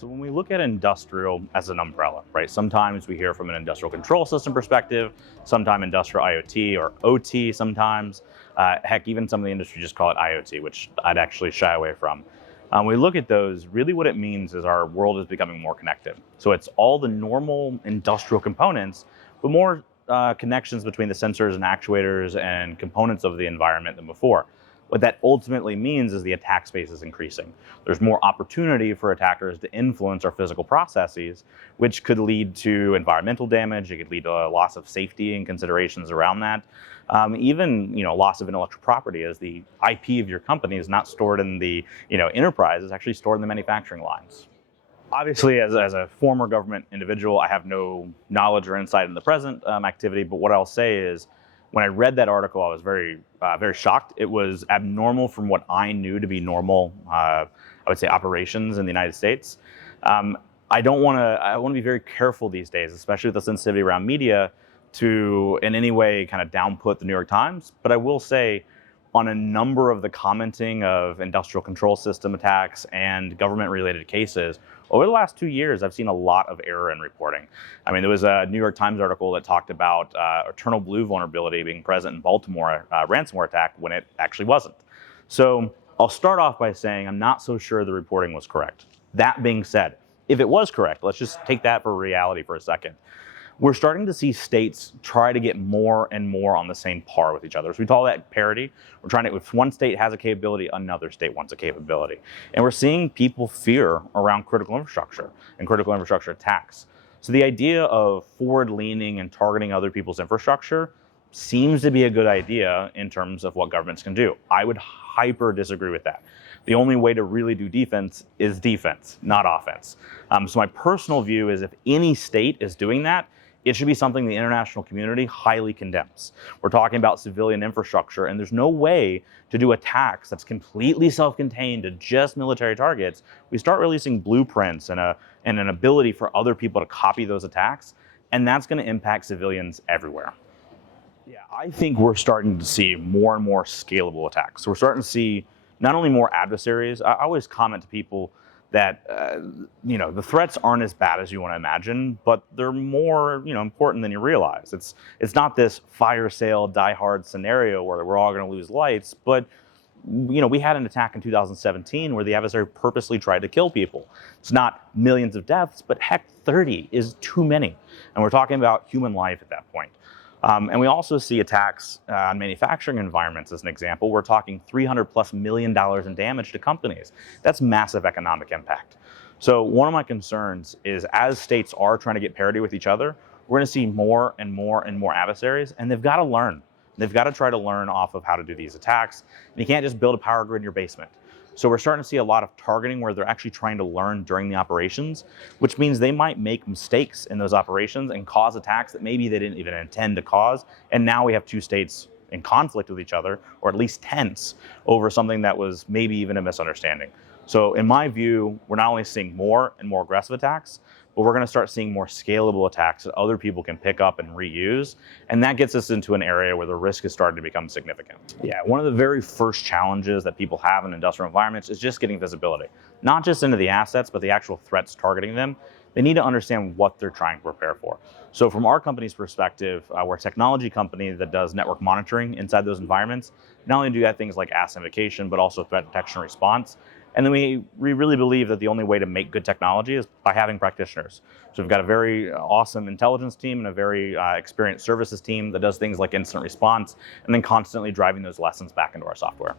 So when we look at industrial as an umbrella, right, sometimes we hear from an industrial control system perspective, sometimes industrial IoT or OT sometimes. Heck, even some of the industry just call it IoT, which I'd actually shy away from. When we look at those, really what it means is our world is becoming more connected. So it's all the normal industrial components, but more connections between the sensors and actuators and components of the environment than before. What that ultimately means is the attack space is increasing. There's more opportunity for attackers to influence our physical processes, which could lead to environmental damage. It could lead to a loss of safety and considerations around that. Even loss of intellectual property, as the IP of your company is not stored in the enterprise, it's actually stored in the manufacturing lines. Obviously, as a former government individual, I have no knowledge or insight in the present activity, but what I'll say is, when I read that article, I was very shocked. It was abnormal from what I knew to be normal, I would say, operations in the United States. I want to be very careful these days, especially with the sensitivity around media, to in any way kind of downput the New York Times. But I will say, on a number of the commenting of industrial control system attacks and government-related cases, over the last 2 years, I've seen a lot of error in reporting. I mean, there was a New York Times article that talked about Eternal Blue vulnerability being present in Baltimore ransomware attack when it actually wasn't. So I'll start off by saying I'm not so sure the reporting was correct. That being said, if it was correct, let's just take that for reality for a second. We're starting to see states try to get more and more on the same par with each other. So we call that parity. We're trying to, if one state has a capability, another state wants a capability. And we're seeing people fear around critical infrastructure and critical infrastructure attacks. So the idea of forward-leaning and targeting other people's infrastructure seems to be a good idea in terms of what governments can do. I would hyper disagree with that. The only way to really do defense is defense, not offense. So my personal view is if any state is doing that, it should be something the international community highly condemns. We're talking about civilian infrastructure, and there's no way to do attacks that's completely self-contained to just military targets. We start releasing blueprints and an ability for other people to copy those attacks, and that's going to impact civilians everywhere. Yeah, I think we're starting to see more and more scalable attacks. So we're starting to see not only more adversaries. I always comment to people that the threats aren't as bad as you want to imagine, but they're more important than you realize. It's not this fire sale, die hard scenario where we're all going to lose lights, but we had an attack in 2017 where the adversary purposely tried to kill people. It's not millions of deaths, but heck, 30 is too many, and we're talking about human life at that point. And we also see attacks on manufacturing environments as an example. We're talking $300+ million in damage to companies. That's massive economic impact. So one of my concerns is as states are trying to get parity with each other, we're going to see more and more and more adversaries, and they've got to learn. They've got to try to learn off of how to do these attacks. And you can't just build a power grid in your basement. So we're starting to see a lot of targeting where they're actually trying to learn during the operations, which means they might make mistakes in those operations and cause attacks that maybe they didn't even intend to cause. And now we have two states in conflict with each other, or at least tense, over something that was maybe even a misunderstanding. So in my view, we're not only seeing more and more aggressive attacks, but we're going to start seeing more scalable attacks that other people can pick up and reuse. And that gets us into an area where the risk is starting to become significant. Yeah, one of the very first challenges that people have in industrial environments is just getting visibility, not just into the assets, but the actual threats targeting them. They need to understand what they're trying to prepare for. So from our company's perspective, we're a technology company that does network monitoring inside those environments. Not only do we have things like asset invocation, but also threat detection and response. And then we really believe that the only way to make good technology is by having practitioners. So we've got a very awesome intelligence team and a very experienced services team that does things like incident response, and then constantly driving those lessons back into our software.